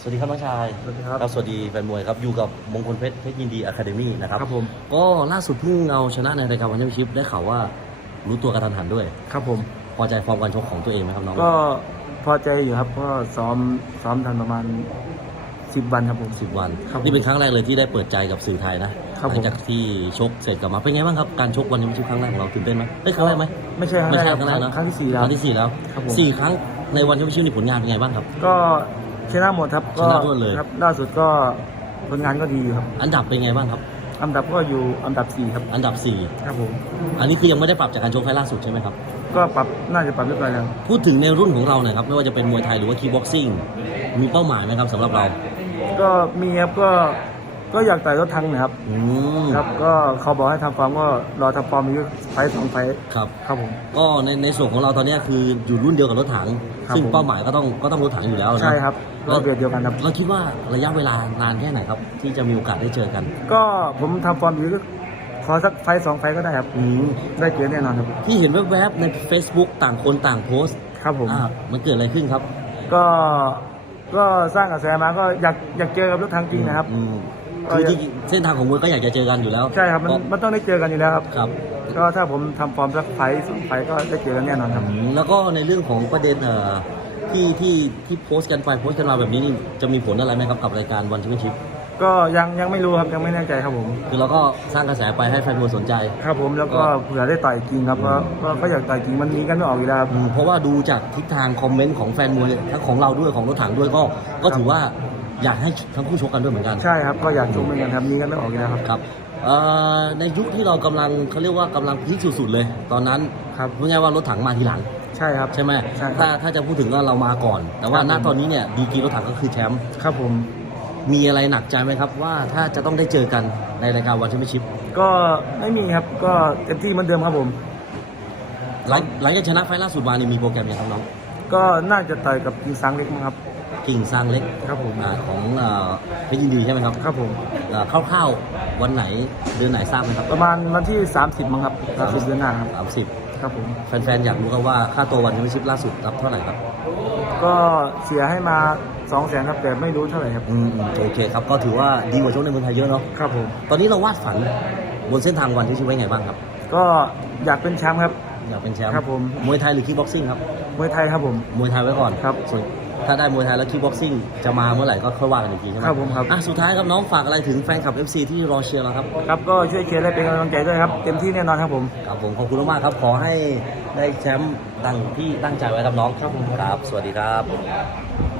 สวัสดีครับน้องชายสวัสดีครับสวัสดีแฟนมวยครับอยู่กับมงคลเพชรเพชรยินดีอะคาเดมี่นะครับครับผมก็ล่าสุดเพิ่งเอาชนะในรายการวันแชมเปี้ยนชิพได้ข่าวว่ารู้ตัวกระทันหันด้วย ครับผมพอใจฟอร์มการชกของตัวเองไหมครับน้องก็พอใจอยู่ครับก็ซ้อมซ้อมทันประมาณสิบวันครับผมสิบวันครับนี่เป็นครั้งแรกเลยที่ได้เปิดใจกับสื่อไทยนะครับหผมลังจากที่ชกเสร็จกลับมาเป็นไงบ้างครับการชกวันนี้เป็นครั้งแรกของเราตื่นเต้นไหมเฮ้ยครั้งแรกไหมไม่ใช่ครั้งไม่แรกใช่ครับครั้งแรกนะครั้งที่สี่คแล้วรั้งที่สี่แล้วครับผมสี่ครั้งในวันแชมเปี้ยนชิพนี่ผลงานเป็นไงบ้างครับ ก็ ชนะหมดครับก็ชนะหมดเลย ครับล่าสุดก็ผลงานก็ดีอยู่ครับอันดับเป็นไงบ้างครับ อันดับก็อยู่อันดับสี่ครับอันดับสี่ครับผมอันนี้คือยังไม่ได้ปรับจากการชกไฟล์ล่าสุดใช่ไหมครับ ก็ปรับน่าจะปรับเรียบร้อยแล้วพูดถึงในรุ่นของเราหน่อยครับ ไม่ว่าจะเป็นมวยไทยหรือว่าคีบ็อกซิ่ง มีเป้าหมายไหมครับสำหรับเรา ก็มีครับก็ ก็อยากต่อยรถทังนะครับ อืมครับก็เขาบอกให้ทำฟอร์มก็รอทำฟอร์มอีกไฟต์สองไฟต์ครับ ครับผม ก็ในในส่วนของเราตอนนี้คืออยู่รุ่นเดียวกับรถถัง ครับซึ่งผม เป้าหมายก็ต้องก็ต้องรถถังอยู่แล้วนะใช่ครับแล้ก็วเบียดเดียวกันครับ เราคิดว่าระยะเวลานานแค่ไหนครับ ที่จะมีโอกาสได้เจอกันก็ผมทำฟอร์มอยู่ก็ขอสักไฟต์สองไฟต์ก็ได้ครับ อืมได้เกียรติแน่นอนครับ ที่เห็นแวบๆใน Facebook ต่างคนต่างโพสต์ครับผม อ่ามันเกิดอะไรขึ้นครับก็ก็สร้างกระแสมาก็อยากอยากเจอกับรถทางจริงนะครับ อืมก็ คืออยากที่เส้นทางของมวยก็อยากจะเจอกันอยู่แล้วใช่ครับมันเพาะมันต้องได้เจอกันอยู่แล้วครับครับก็ถ้าผมทำฟอร์มสักไฟต์สองไฟต์ก็ได้เจอกันแน่นอนครับอืมแล้วก็ในเรื่องของประเด็นเอ่อที่ที่ที่โพสต์กันไปโพสต์กันมาแบบนี้นี่จะมีผลอะไรไหมครับกับรายการวันแชมเปี้ยนชิพก็ยังยังไม่รู้ครับยังไม่แน่ใจครับผม คือเราก็สร้างกระแสไปให้แฟนมวยสนใจ ครับผมแล้วก็เผื่อได้ต่อยจริงครับก็ก็ก็อยากต่อยจริงมันมีกันไม่ออกอยู่แล้วครับอืมเพราะว่าดูจากทิศทางคอมเมนต์ของแฟนมวยทั้งของเราด้วยของรถถังด้วยก็ก็ถือว่า อยากให้ทั้งคู่ชกกันด้วยเหมือนกัน ใช่ครับก็อยากชมเหมือนกันครับมีกันไม่ออกอยู่แล้วครับครับเอ่อในยุคที่เรากำลังเขาเรียกว่ากำลังพีคสุดๆเลย ตอนนั้นครับพูดง่ายๆว่ารถถังมาทีหลัง ใช่ครับใช่ไหมใช่ครับถ้าถ้าจะพูดถึงก็เรามาก่อน แต่ว่าครับณผมตอนนี้เนี่ยดีกรีรถถังก็คือแชมป์ครับผมมีอะไรหนักใจไหมครับว่าถ้าจะต้องได้เจอกันในรายการวันแชมเปี้ยนชิพก็ไม่มีครับก็เต็มที่เหมือนเดิมครับผมหลังหลังจากชนะไฟล์ล่าสุดมานี่มีโปรแกรมยังครับน้องก็น่าจะต่อยกับกิงซังเล็กมั้งครับ กิ่งซางเล็กครับผมอาของเอ่อเพชรยินดีใช่ไหมครับครับผมเอ่อคร่าวๆวันไหนเดือนไหนทราบไหมครับประมาณวันที่ 30มั้งครับ30เดือนหน้าครับสามสิบครับผมแฟนๆอยากรู้ครับว่าค่าตัววันแชมเปี้ยนชิพล่าสุดรับเท่าไหร่ครับ ก็เสียให้มา2 0 0แสนครับแต่ไม่รู้เท่าไหร่ครับ อืมอืมโอเคครับก็ถือว่าดีกว่าช่วงในเมืองไทยเยอะเนาะครับผม ตอนนี้เราวาดฝันบนเส้นทางวันที่ชิพไว้ไงบ้างครับ ก็อยากเป็นแชมป์ครับ อยากเป็นแชมป์ครับผมมวยไทยหรือคิกบ็อกซิ่งครับมวยไทยครับผม มวยไทยไว้ก่อนครับ ส่วน ถ้าได้มวยไทยแล้วคิกบ็อกซิ่งจะมาเมื่อไหร่ก็ค่อยว่ากันอีกทีใช่ไหมครับผมครับ อะสุดท้ายครับน้องฝากอะไรถึงแฟนคลับ FC ที่รอเชียร์เราครับ ครับก็ช่วยเชียร์และเป็นกำลังใจด้วยครับ เต็มที่แน่นอนครับผม ครับผมขอบคุณมากๆครับ ขอให้ได้แชมป์ดังที่ตั้งใจไว้ครับน้อง ครับผมครับ สวัสดีครับ